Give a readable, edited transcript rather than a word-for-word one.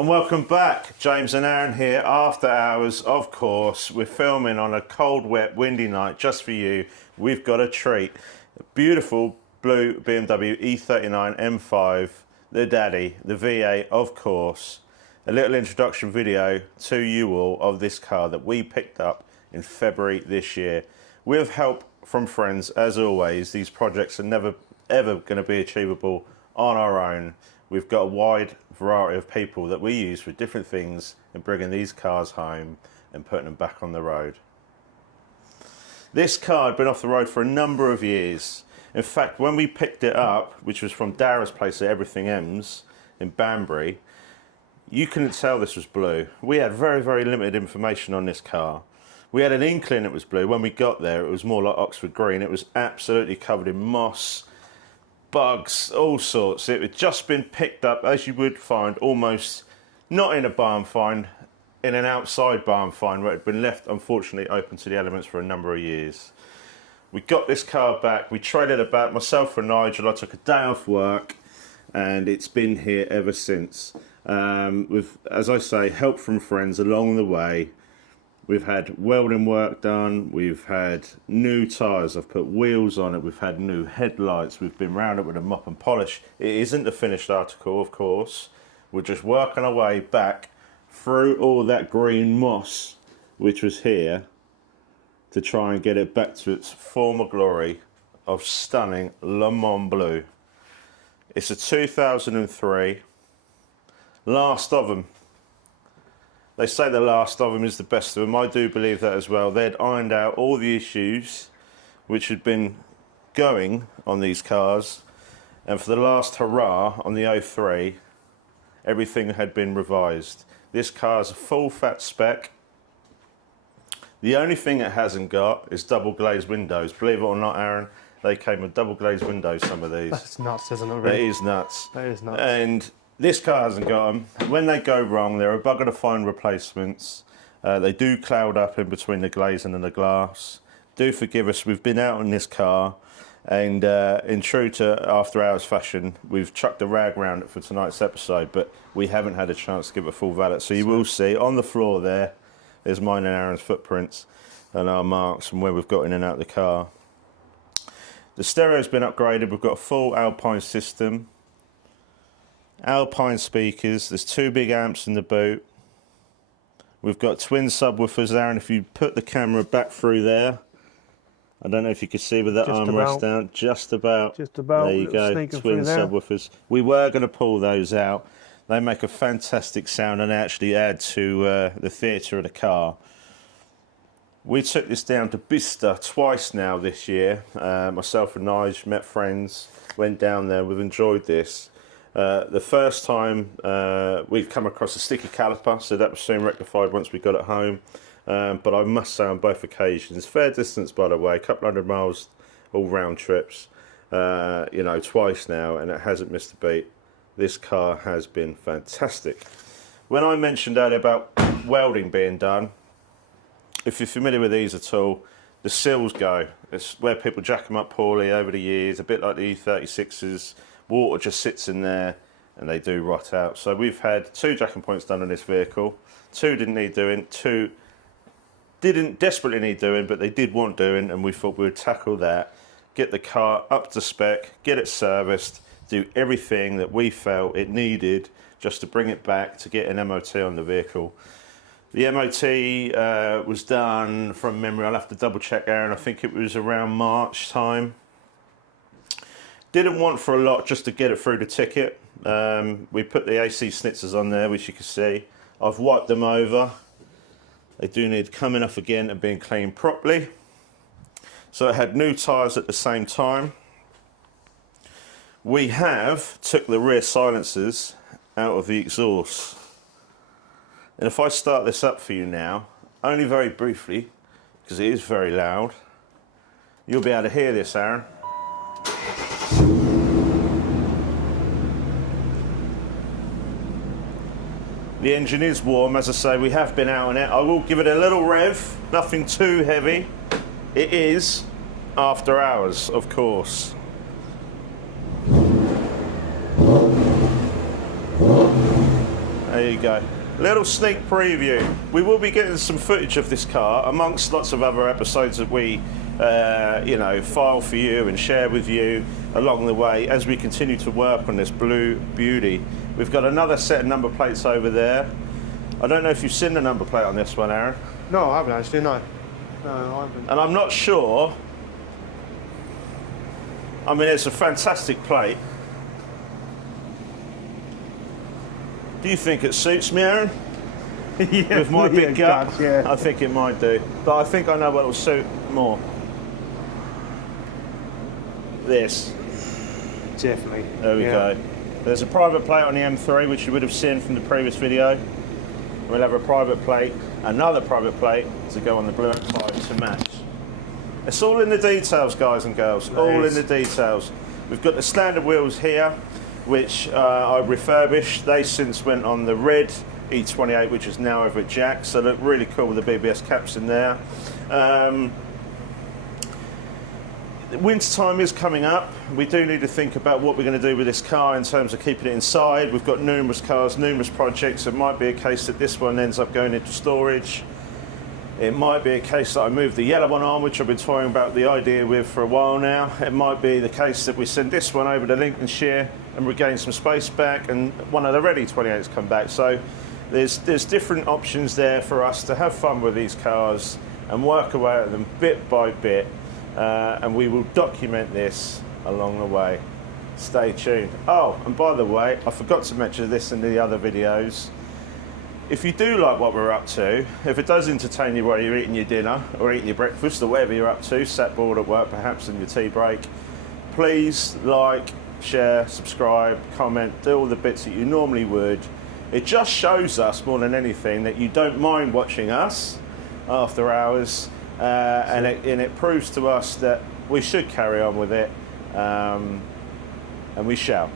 And welcome back. James and Aaron here, after hours, of course. We're filming on a cold, wet, windy night just for you. We've got a treat. A beautiful blue BMW E39 M5, the daddy, the V8, of course. A little introduction video to you all of this car that we picked up in February this year. With help from friends, as always. These projects are never, ever going to be achievable on our own. We've got a wide variety of people that we use for different things in bringing these cars home and putting them back on the road. This car had been off the road for a number of years. In fact, when we picked it up, which was from Dara's place at Everything M's in Banbury, you couldn't tell this was blue. We had very, very limited information on this car. We had an inkling it was blue. When we got there, it was more like Oxford green. It was absolutely covered in moss, bugs, all sorts. It had just been picked up, as you would find, almost not in a barn find, in an outside barn find where it had been left, unfortunately, open to the elements for a number of years. We got this car back, we traded it back, myself and Nigel. I took a day off work and it's been here ever since. With, as I say, help from friends along the way. We've had welding work done, we've had new tyres, I've put wheels on it, we've had new headlights, we've been round it with a mop and polish. It isn't the finished article, of course. We're just working our way back through all that green moss, which was here, to try and get it back to its former glory of stunning Le Mans blue. It's a 2003, last of them. They say the last of them is the best of them. I do believe that as well. They'd ironed out all the issues which had been going on these cars. And for the last hurrah on the 03, everything had been revised. This car's a full fat spec. The only thing it hasn't got is double glazed windows. Believe it or not, Aaron, they came with double glazed windows, some of these. That's nuts, isn't it, really? That is nuts. That is nuts. And this car hasn't got them. When they go wrong, they're a bugger to find replacements. They do cloud up in between the glazing and the glass. Do forgive us, we've been out in this car, and in true to after hours fashion, we've chucked a rag around it for tonight's episode, but we haven't had a chance to give it a full valet. So you will see on the floor there's mine and Aaron's footprints and our marks from where we've got in and out of the car. The stereo's been upgraded. We've got a full Alpine system. Alpine speakers, there's 2 big amps in the boot. We've got twin subwoofers, Aaron. If you put the camera back through there, I don't know if you can see with that armrest down, just about. There you go, twin subwoofers. We were going to pull those out. They make a fantastic sound and actually add to the theatre of the car. We took this down to Bicester twice now this year. Myself and Nige met friends, went down there. We've enjoyed this. The first time we've come across a sticky caliper, so that was soon rectified once we got it home. But I must say on both occasions, fair distance by the way, a couple hundred miles all round trips, you know, twice now, and it hasn't missed a beat. This car has been fantastic. When I mentioned earlier about welding being done, if you're familiar with these at all, the sills go. It's where people jack them up poorly over the years, a bit like the E36s. Water just sits in there and they do rot out. So we've had 2 jacking points done on this vehicle. 2 didn't need doing, 2 didn't desperately need doing, but they did want doing, and we thought we would tackle that, get the car up to spec, get it serviced, do everything that we felt it needed just to bring it back to get an MOT on the vehicle. The MOT was done from memory. I'll have to double check, Aaron. I think it was around March time. Didn't want for a lot, just to get it through the ticket. We put the AC schnitzers on there, which you can see. I've wiped them over. They do need coming off again and being cleaned properly. So it had new tyres at the same time. We have took the rear silencers out of the exhaust. And if I start this up for you now, only very briefly, because it is very loud, you'll be able to hear this, Aaron. The engine is warm, as I say, we have been out on it. I will give it a little rev, nothing too heavy. It is after hours, of course. There you go. Little sneak preview. We will be getting some footage of this car amongst lots of other episodes that we you know, file for you and share with you along the way as we continue to work on this blue beauty. We've got another set of number plates over there. I don't know if you've seen the number plate on this one, Aaron. No, I haven't actually, no. No, I haven't. And I'm not sure. I mean, it's a fantastic plate. Do you think it suits me, Aaron? Yeah, with my big gut? Does, yeah. I think it might do. But I think I know what will suit more. This. Definitely. There we go. There's a private plate on the M3, which you would have seen from the previous video. We'll have a private plate, another private plate to go on the blue M5 to match. It's all in the details, guys and girls. All in the details. We've got the standard wheels here, which I refurbished. They since went on the red E28, which is now over at Jack. So look really cool with the BBS caps in there. Winter time is coming up. We do need to think about what we're going to do with this car in terms of keeping it inside. We've got numerous cars, numerous projects. It might be a case that this one ends up going into storage. It might be a case that I move the yellow one on, which I've been toying about the idea with for a while now. It might be the case that we send this one over to Lincolnshire and regain some space back, and one of the red E28s come back. So there's different options there for us to have fun with these cars and work away at them bit by bit. And we will document this along the way. Stay tuned. Oh, and by the way, I forgot to mention this in the other videos. If you do like what we're up to, if it does entertain you while you're eating your dinner or eating your breakfast or whatever you're up to, sat bored at work perhaps in your tea break, please like, share, subscribe, comment, do all the bits that you normally would. It just shows us more than anything that you don't mind watching us after hours. And it proves to us that we should carry on with it, and we shall.